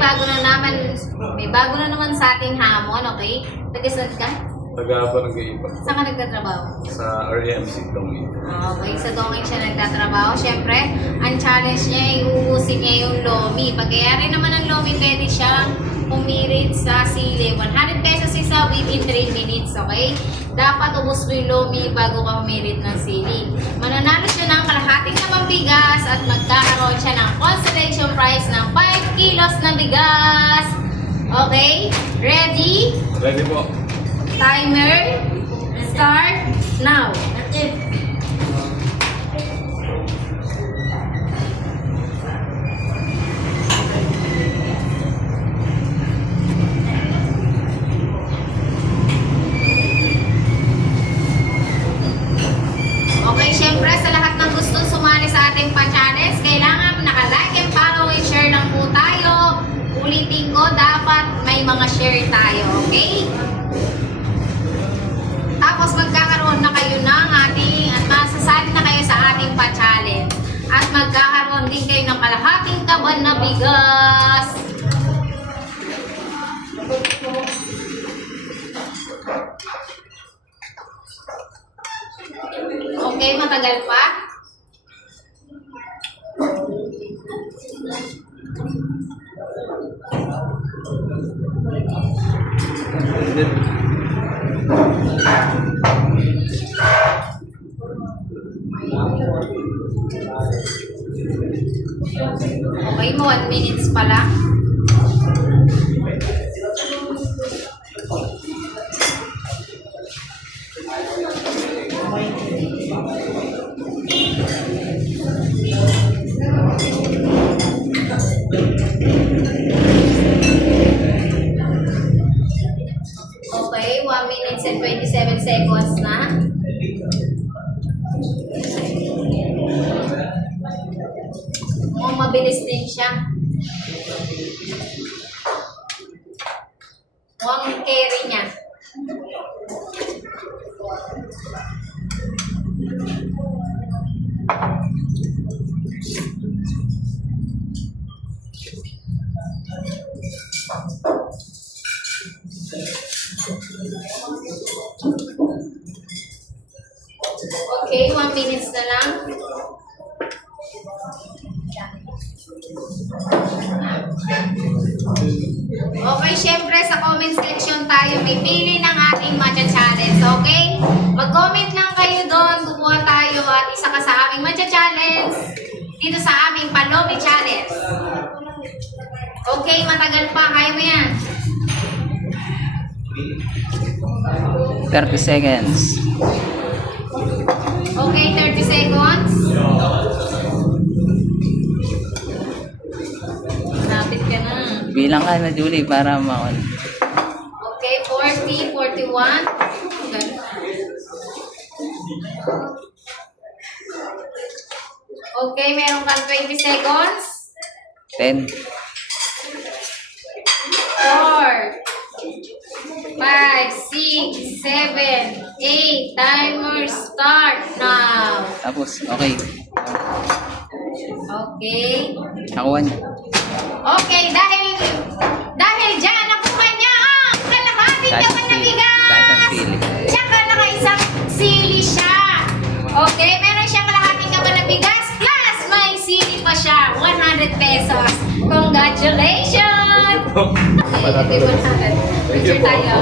may bago na naman sa ating hamon, okay? Taga-saan ka? Taga-Barangay Iba. Saan ka nagtatrabaho? Sa RMC Dongin. Okay, sa Dongin siya nagtatrabaho. Siyempre, ang challenge niya ay uusin niya yung lomi. Pagkayari naman ng lomi, pwede siyang pumirit sa sili. 100 pesos isa within 3 minutes, okay? Dapat ubos mo yung lomi bago ka pumirit ng sili. Mananalo siya ng kalahating na bigas at magkakaroon siya ng consolation prize ng 5 kilos na bigas. Okay? Ready? Ready po. Timer, start now. Okay, syempre sa lahat ng gustong sumali sa ating pa-challenge, kailangan naka-like and follow and share lang po tayo. Ulitin ko, dapat may mga share tayo, okay? Tapos magkakaroon na kayo ng ating, at masasali na kayo sa ating pa-challenge. At magkakaroon din kayo ng kalahating kaban na bigas. Okay, matagal pa? Okay, 1 minutes pa lang. Okay, 1 minutes and 27 seconds na. Mabilis din siya. Mukhang carry niya. Okay, 1 minutes na lang. Okay, syempre sa comment section tayo may pili ng ating matcha challenge, okay? Mag-comment lang kayo doon, kukuha tayo at isa ka sa aming matcha challenge dito sa aming palomi challenge. Okay, matagal pa, kaya mo yan. 30 seconds. Okay, 30 seconds. Lapit ka na. Bilang ka na, Julie, para maon. Okay, 40, 41. Okay, meron kang 20 seconds. 10. 4, 5, 6, 7, 8. Timer start now. Tapos, okay. Okay. Nakuha niya. Okay, dahil dyan, nakuha niya ang kalahating naman na bigas. Tsaka naka-isang sili siya. Okay, meron siyang kalahating naman na bigas, plus may sili pa siya. 100 pesos. Congratulations! Okay, 100. Picture tayo.